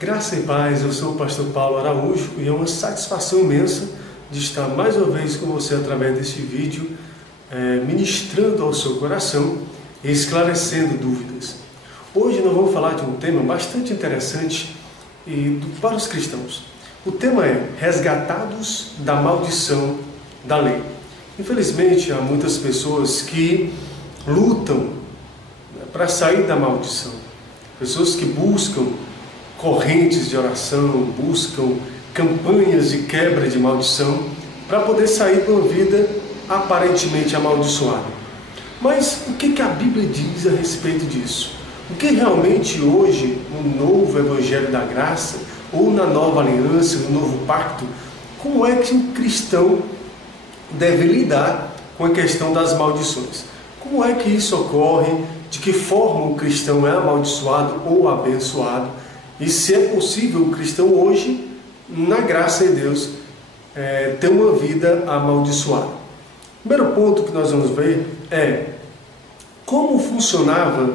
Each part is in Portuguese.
Graça e paz, eu sou o pastor Paulo Araújo e é uma satisfação imensa de estar mais uma vez com você através deste vídeo, ministrando ao seu coração e esclarecendo dúvidas. Hoje nós vamos falar de um tema bastante interessante para os cristãos. O tema é resgatados da maldição da lei. Infelizmente, há muitas pessoas que lutam para sair da maldição. Pessoas que buscam correntes de oração, buscam campanhas de quebra de maldição para poder sair de uma vida aparentemente amaldiçoada. Mas o que a Bíblia diz a respeito disso? O que realmente hoje, no novo Evangelho da Graça, ou na nova aliança, no novo pacto, como é que um cristão deve lidar com a questão das maldições? Como é que isso ocorre? De que forma o cristão é amaldiçoado ou abençoado? E se é possível o cristão hoje, na graça de Deus, ter uma vida amaldiçoada. O primeiro ponto que nós vamos ver é como funcionava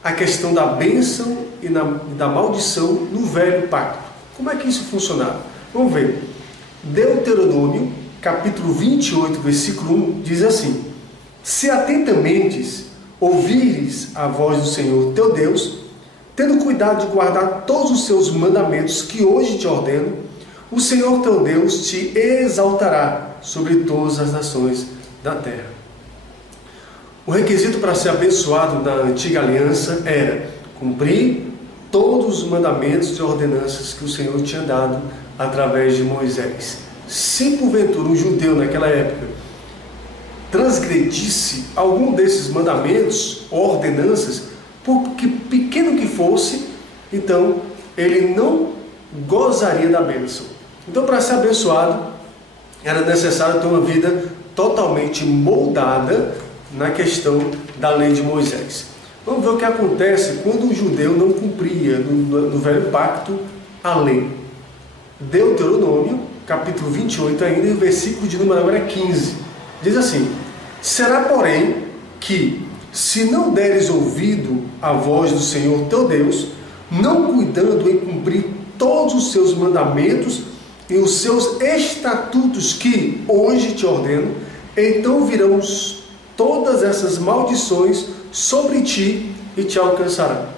a questão da bênção e da maldição no velho pacto. Como é que isso funcionava? Vamos ver. Deuteronômio, capítulo 28, versículo 1, diz assim: Se atentamente ouvires a voz do Senhor teu Deus, tendo cuidado de guardar todos os seus mandamentos que hoje te ordeno, o Senhor teu Deus te exaltará sobre todas as nações da terra. O requisito para ser abençoado na antiga aliança era cumprir todos os mandamentos e ordenanças que o Senhor tinha dado através de Moisés. Se porventura um judeu naquela época transgredisse algum desses mandamentos ou ordenanças, por que pequeno que fosse, então ele não gozaria da bênção. Então, para ser abençoado, era necessário ter uma vida totalmente moldada na questão da lei de Moisés. Vamos ver o que acontece quando o judeu não cumpria no velho pacto a lei. Deuteronômio, capítulo 28 ainda, e o versículo de número agora é 15. Diz assim: Será, porém, que se não deres ouvido à voz do Senhor teu Deus, não cuidando em cumprir todos os seus mandamentos e os seus estatutos que hoje te ordeno, então virão todas essas maldições sobre ti e te alcançarão.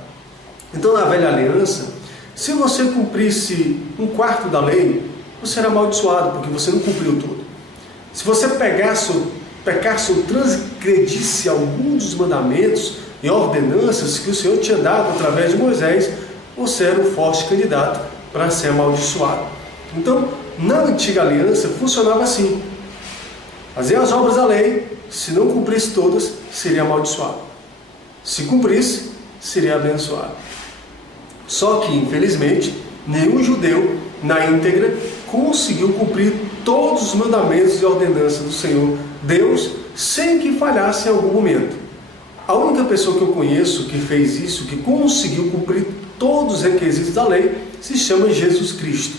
Então, na velha aliança, se você cumprisse um quarto da lei, você era amaldiçoado, porque você não cumpriu tudo. Se você pecasse ou transgredisse algum dos mandamentos e ordenanças que o Senhor tinha dado através de Moisés, você era um forte candidato para ser amaldiçoado. Então, na antiga aliança, funcionava assim: fazia as obras da lei, se não cumprisse todas, seria amaldiçoado. Se cumprisse, seria abençoado. Só que, infelizmente, nenhum judeu, na íntegra, conseguiu cumprir todos os mandamentos e ordenanças do Senhor Deus, sem que falhasse em algum momento. A única pessoa que eu conheço que fez isso, que conseguiu cumprir todos os requisitos da lei, se chama Jesus Cristo.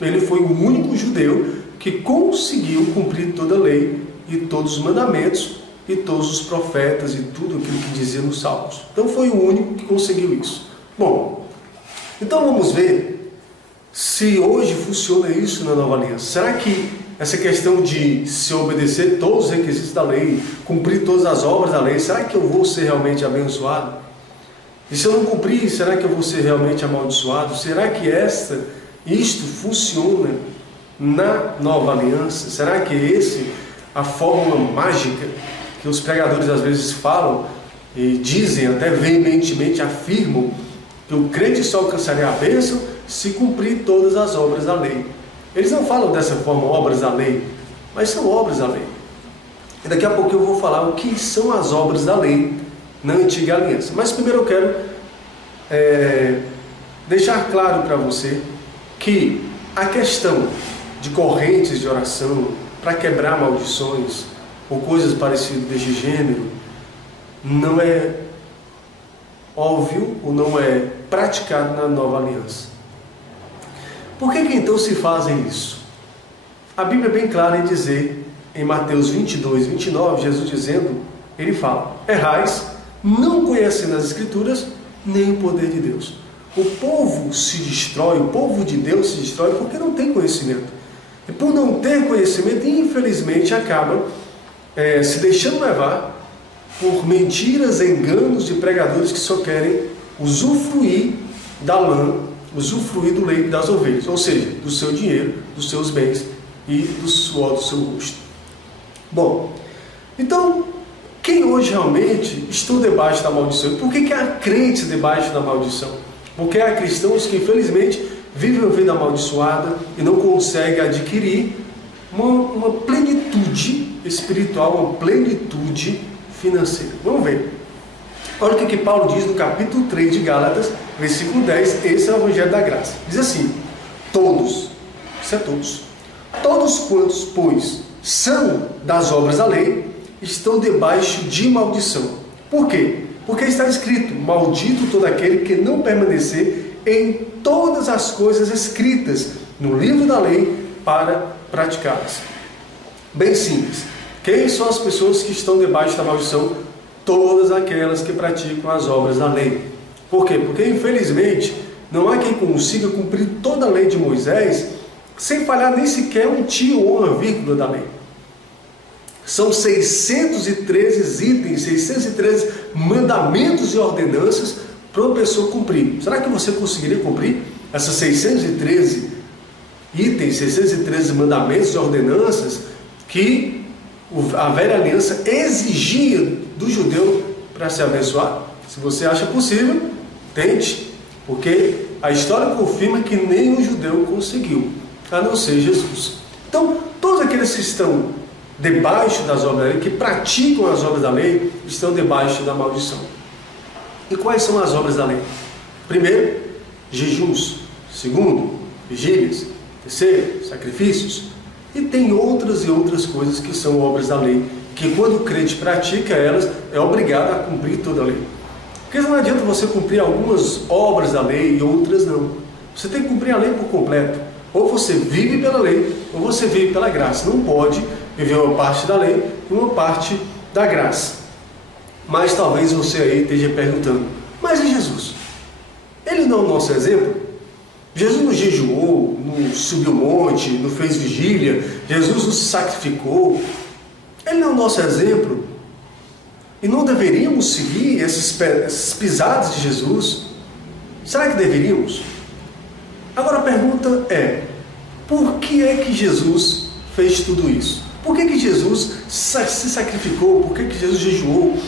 Ele foi o único judeu que conseguiu cumprir toda a lei e todos os mandamentos e todos os profetas e tudo aquilo que dizia nos Salmos. Então foi o único que conseguiu isso. Bom, então vamos ver se hoje funciona isso na nova aliança. Será que essa questão de se obedecer todos os requisitos da lei, cumprir todas as obras da lei, será que eu vou ser realmente abençoado? E se eu não cumprir, será que eu vou ser realmente amaldiçoado? Será que isto funciona na nova aliança? Será que a fórmula mágica que os pregadores às vezes falam e dizem, até veementemente afirmam, que o crente só alcançaria a bênção se cumprir todas as obras da lei? Eles não falam dessa forma, obras da lei, mas são obras da lei. E daqui a pouco eu vou falar o que são as obras da lei na antiga aliança. Mas primeiro eu quero deixar claro para você que a questão de correntes de oração para quebrar maldições ou coisas parecidas deste gênero não é óbvio ou não é praticado na nova aliança. Por que então se fazem isso? A Bíblia é bem clara em dizer, em Mateus 22, 29, Jesus dizendo, ele fala: errais, não conhecendo as Escrituras, nem o poder de Deus. O povo se destrói, o povo de Deus se destrói porque não tem conhecimento. E por não ter conhecimento, infelizmente, acaba se deixando levar por mentiras, enganos de pregadores que só querem usufruir da lã, usufruir do leite das ovelhas, ou seja, do seu dinheiro, dos seus bens e do suor do seu rosto. Bom, então, quem hoje realmente estão debaixo da maldição? Por que há crentes debaixo da maldição? Porque há cristãos que, infelizmente, vivem uma vida amaldiçoada e não conseguem adquirir uma plenitude espiritual, uma plenitude financeira. Vamos ver. Olha o que Paulo diz no capítulo 3 de Gálatas, versículo 10, esse é o Evangelho da Graça. Diz assim: todos, isso é todos, todos quantos, pois, são das obras da lei, estão debaixo de maldição. Por quê? Porque está escrito: maldito todo aquele que não permanecer em todas as coisas escritas no livro da lei para praticá-las. Bem simples. Quem são as pessoas que estão debaixo da maldição? Todas aquelas que praticam as obras da lei. Por quê? Porque, infelizmente, não há quem consiga cumprir toda a lei de Moisés sem falhar nem sequer um tio ou uma vírgula da lei. São 613 itens, 613 mandamentos e ordenanças para uma pessoa cumprir. Será que você conseguiria cumprir essas 613 itens, 613 mandamentos e ordenanças que a velha aliança exigia do judeu para se abençoar? Se você acha possível, tente, porque a história confirma que nem o judeu conseguiu, a não ser Jesus. Então, todos aqueles que estão debaixo das obras da lei, que praticam as obras da lei, estão debaixo da maldição. E quais são as obras da lei? Primeiro, jejuns. Segundo, vigílias. Terceiro, sacrifícios. E tem outras e outras coisas que são obras da lei, que quando o crente pratica elas, é obrigado a cumprir toda a lei. Porque não adianta você cumprir algumas obras da lei e outras não. Você tem que cumprir a lei por completo. Ou você vive pela lei, ou você vive pela graça. Não pode viver uma parte da lei e uma parte da graça. Mas talvez você aí esteja perguntando: mas e Jesus? Ele não é o nosso exemplo? Jesus não jejuou, não subiu monte, não fez vigília, Jesus não se sacrificou. Ele não é o nosso exemplo? E não deveríamos seguir essas pisadas de Jesus? Será que deveríamos? Agora a pergunta é: por que é que Jesus fez tudo isso? Por que que Jesus se sacrificou? Por que que Jesus jejuou?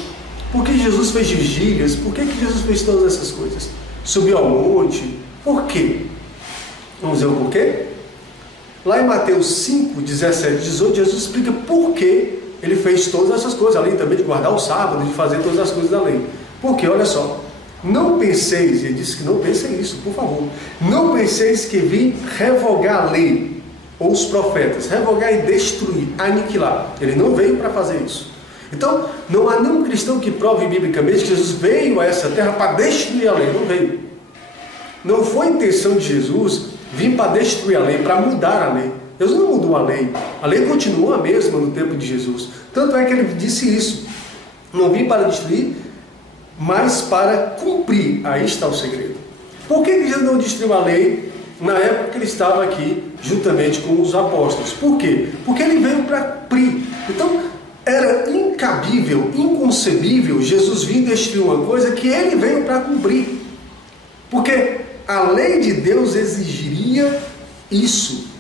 Por que Jesus fez vigílias? Por que que Jesus fez todas essas coisas? Subiu ao monte? Por quê? Vamos ver o porquê? Lá em Mateus 5, 17 e 18, Jesus explica por que ele fez todas essas coisas, além também de guardar o sábado, de fazer todas as coisas da lei. Porque, olha só, não penseis, ele disse que não pensem isso, por favor, não penseis que vim revogar a lei, ou os profetas, revogar e destruir, aniquilar. Ele não veio para fazer isso. Então, não há nenhum cristão que prove biblicamente que Jesus veio a essa terra para destruir a lei, não veio. Não foi a intenção de Jesus vir para destruir a lei, para mudar a lei. Deus não mudou a lei continua a mesma no tempo de Jesus. Tanto é que ele disse isso: não vim para destruir, mas para cumprir. Aí está o segredo. Por que Jesus não destruiu a lei na época que ele estava aqui, juntamente com os apóstolos? Por quê? Porque ele veio para cumprir. Então, era incabível, inconcebível Jesus vir destruir uma coisa que ele veio para cumprir. Porque a lei de Deus exigiria isso.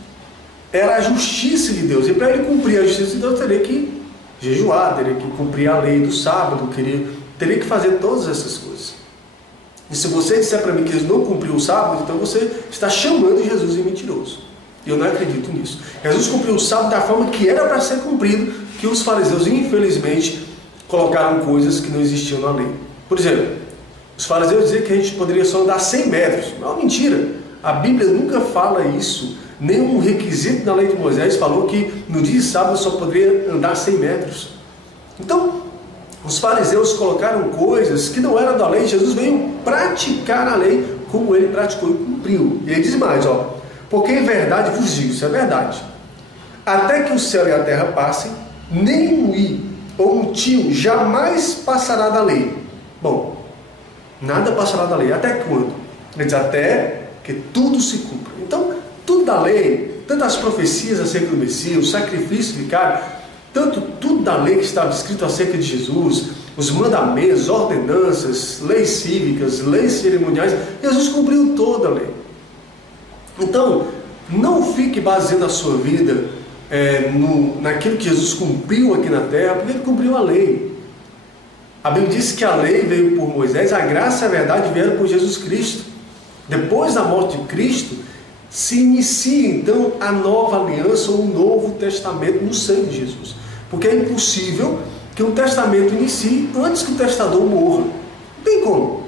Era a justiça de Deus. E para ele cumprir a justiça de Deus, teria que jejuar, teria que cumprir a lei do sábado, teria que fazer todas essas coisas. E se você disser para mim que Jesus não cumpriu o sábado, então você está chamando Jesus de mentiroso. E eu não acredito nisso. Jesus cumpriu o sábado da forma que era para ser cumprido, que os fariseus, infelizmente, colocaram coisas que não existiam na lei. Por exemplo, os fariseus diziam que a gente poderia só andar 100 metros. Não é uma mentira. A Bíblia nunca fala isso. Nenhum requisito na lei de Moisés falou que no dia de sábado só poderia andar 100 metros. Então, os fariseus colocaram coisas que não eram da lei. Jesus veio praticar a lei como ele praticou e cumpriu. E ele diz mais, porque em verdade vos digo, isso é verdade, até que o céu e a terra passem, nem um i ou um tio jamais passará da lei. Bom, nada passará da lei. Até quando? Ele diz, até que tudo se cumpra. Então, tudo da lei, tanto as profecias acerca do Messias, o sacrifício vicário, tudo da lei que estava escrito acerca de Jesus, os mandamentos, ordenanças, leis cívicas, leis cerimoniais, Jesus cumpriu toda a lei. Então, não fique baseando a sua vida naquilo que Jesus cumpriu aqui na terra, porque ele cumpriu a lei. A Bíblia diz que a lei veio por Moisés, a graça e a verdade vieram por Jesus Cristo. Depois da morte de Cristo, se inicia então a nova aliança ou um novo testamento no sangue de Jesus. Porque é impossível que um testamento inicie antes que o testador morra. Não tem como.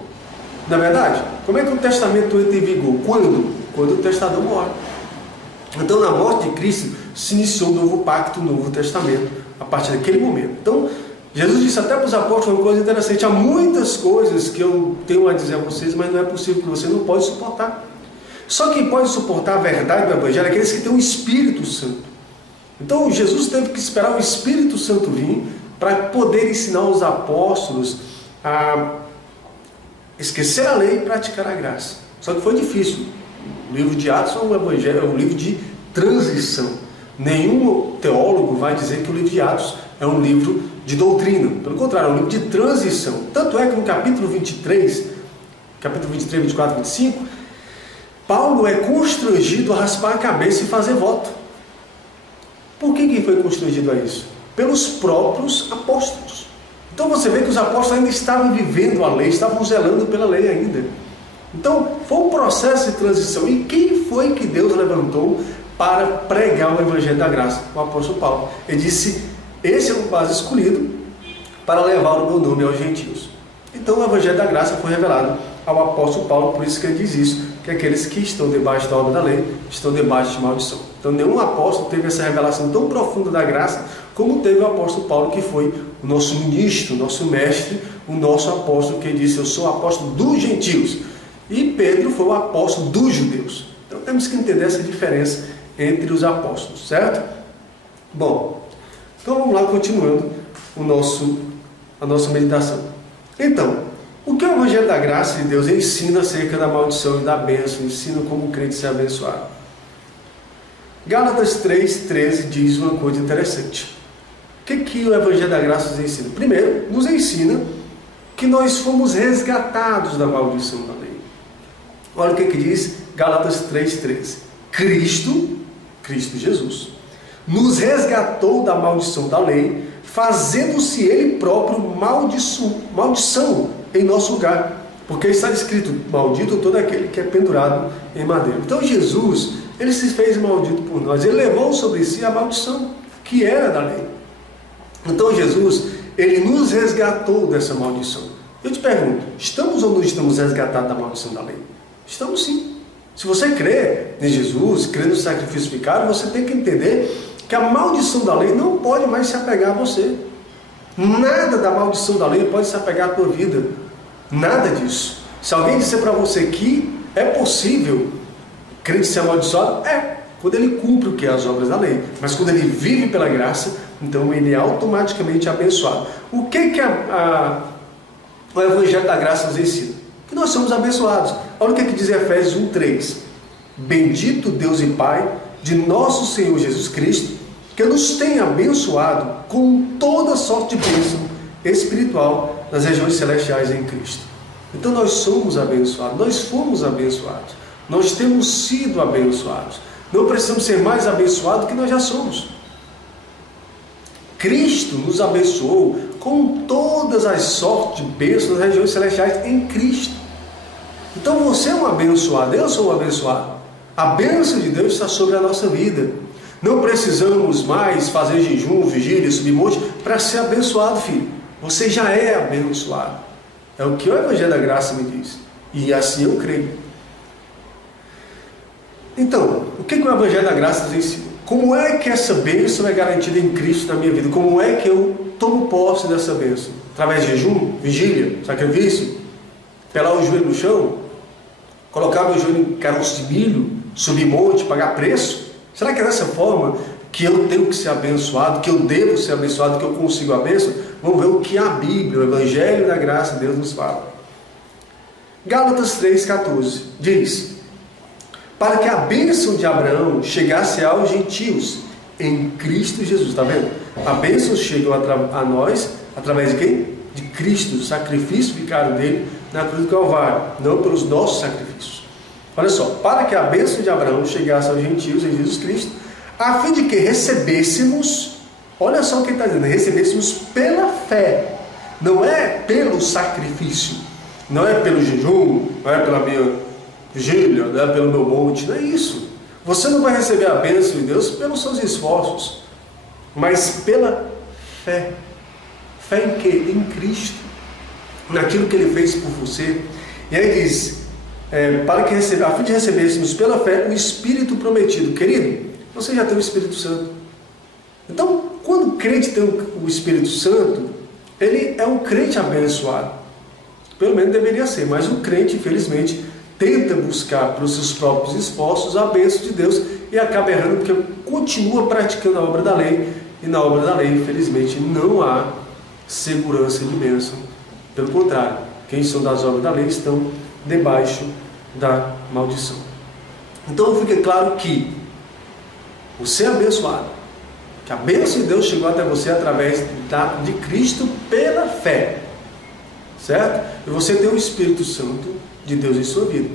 Na verdade, como é que o testamento entra em vigor? Quando o testador morre. Então, na morte de Cristo, se iniciou um novo pacto, um novo testamento, a partir daquele momento. Então, Jesus disse até para os apóstolos uma coisa interessante: há muitas coisas que eu tenho a dizer a vocês, mas não é possível, que você não pode suportar. Só quem pode suportar a verdade do Evangelho é aqueles que têm o Espírito Santo. Então, Jesus teve que esperar o Espírito Santo vir para poder ensinar os apóstolos a esquecer a lei e praticar a graça. Só que foi difícil. O livro de Atos é um evangelho, é um livro de transição. Nenhum teólogo vai dizer que o livro de Atos é um livro de doutrina. Pelo contrário, é um livro de transição. Tanto é que no capítulo 23, 24 e 25, Paulo é constrangido a raspar a cabeça e fazer voto. Por que ele foi constrangido a isso? Pelos próprios apóstolos. Então você vê que os apóstolos ainda estavam vivendo a lei, estavam zelando pela lei ainda. Então foi um processo de transição. E quem foi que Deus levantou para pregar o Evangelho da Graça? O apóstolo Paulo. Ele disse, esse é o vaso escolhido para levar o meu nome aos gentios. Então o Evangelho da Graça foi revelado ao apóstolo Paulo, por isso que ele diz isso, que aqueles que estão debaixo da obra da lei estão debaixo de maldição. Então nenhum apóstolo teve essa revelação tão profunda da graça como teve o apóstolo Paulo, que foi o nosso ministro, o nosso mestre, o nosso apóstolo, que disse, eu sou o apóstolo dos gentios. E Pedro foi o apóstolo dos judeus. Então temos que entender essa diferença entre os apóstolos, certo? Bom, então vamos lá, continuando a nossa meditação. Então, o que o Evangelho da Graça de Deus ensina acerca da maldição e da bênção, ensina como o crente ser abençoado? Gálatas 3,13 diz uma coisa interessante. O que o Evangelho da Graça nos ensina? Primeiro, nos ensina que nós fomos resgatados da maldição da lei. Olha o que diz Gálatas 3,13. Cristo Jesus, nos resgatou da maldição da lei, fazendo-se Ele próprio maldição em nosso lugar. Porque está escrito, maldito todo aquele que é pendurado em madeiro. Então Jesus, Ele se fez maldito por nós. Ele levou sobre si a maldição que era da lei. Então Jesus, Ele nos resgatou dessa maldição. Eu te pergunto, estamos ou não estamos resgatados da maldição da lei? Estamos sim. Se você crê em Jesus, crê no sacrifício vicário, você tem que entender que a maldição da lei não pode mais se apegar a você. Nada da maldição da lei pode se apegar à tua vida. Nada disso. Se alguém disser para você que é possível crente ser amaldiçoado, quando ele cumpre o que é as obras da lei. Mas quando ele vive pela graça, então ele é automaticamente abençoado. O que o Evangelho da Graça nos ensina? Que nós somos abençoados. Olha o que diz Efésios 1,3. Bendito Deus e Pai de nosso Senhor Jesus Cristo, que nos tem abençoado com toda sorte de bênção espiritual nas regiões celestiais em Cristo. Então nós somos abençoados, nós fomos abençoados, nós temos sido abençoados. Não precisamos ser mais abençoados do que nós já somos. Cristo nos abençoou com todas as sortes de bênçãos nas regiões celestiais em Cristo. Então você é um abençoado, eu sou um abençoado. A bênção de Deus está sobre a nossa vida. Não precisamos mais fazer jejum, vigília, subir monte para ser abençoado, filho. Você já é abençoado. É o que o Evangelho da Graça me diz. E assim eu creio. Então, o que o Evangelho da Graça nos ensina? Como é que essa bênção é garantida em Cristo na minha vida? Como é que eu tomo posse dessa bênção? Através de jejum, vigília, sacrifício? Pelar o joelho no chão? Colocar meu joelho em caroço de milho? Subir monte? Pagar preço? Será que é dessa forma que eu tenho que ser abençoado, que eu devo ser abençoado, que eu consigo a bênção? Vamos ver o que a Bíblia, o Evangelho da Graça de Deus nos fala. Gálatas 3,14 diz: para que a bênção de Abraão chegasse aos gentios em Cristo Jesus. Está vendo? A bênção chegou a nós através de quem? De Cristo, do sacrifício vicário dele na cruz do Calvário, não pelos nossos sacrifícios. Olha só, para que a bênção de Abraão chegasse aos gentios em Jesus Cristo, a fim de que recebêssemos, olha só o que ele está dizendo, recebêssemos pela fé, não é pelo sacrifício, não é pelo jejum, não é pela minha vigília, não é pelo meu monte, não é isso. Você não vai receber a bênção de Deus pelos seus esforços, mas pela fé. Fé em quê? Em Cristo, naquilo que Ele fez por você. E aí diz, a fim de recebermos pela fé o Espírito prometido. Querido, você já tem o Espírito Santo. Então, quando o crente tem o Espírito Santo, ele é um crente abençoado. Pelo menos deveria ser, mas o crente, infelizmente, tenta buscar pelos seus próprios esforços a bênção de Deus e acaba errando porque continua praticando a obra da lei, e na obra da lei, infelizmente, não há segurança de bênção. Pelo contrário, quem são das obras da lei estão debaixo da maldição. Então fica claro que você é abençoado, que a bênção de Deus chegou até você através de Cristo pela fé, certo? E você tem o Espírito Santo de Deus em sua vida,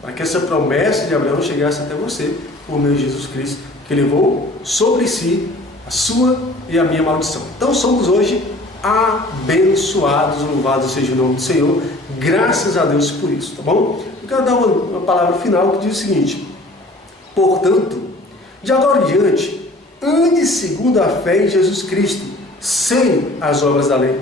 para que essa promessa de Abraão chegasse até você por meio de Jesus Cristo, que levou sobre si a sua e a minha maldição. Então somos hoje abençoados, louvado seja o nome do Senhor, graças a Deus por isso, tá bom? Eu quero dar uma palavra final que diz o seguinte: portanto, de agora em diante, ande segundo a fé em Jesus Cristo, sem as obras da lei,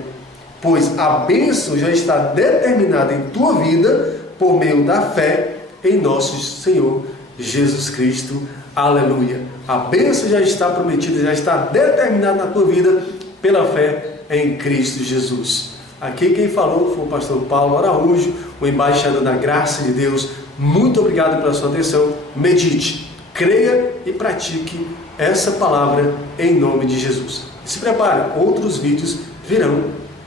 pois a bênção já está determinada em tua vida por meio da fé em nosso Senhor Jesus Cristo. Aleluia! A bênção já está prometida, já está determinada na tua vida pela fé em Cristo Jesus. Aqui quem falou foi o pastor Paulo Araújo, o embaixador da graça de Deus. Muito obrigado pela sua atenção. Medite, creia e pratique essa palavra em nome de Jesus. Se prepare, outros vídeos virão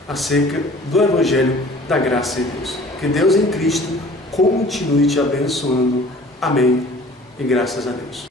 acerca do Evangelho da graça de Deus. Que Deus em Cristo continue te abençoando. Amém e graças a Deus.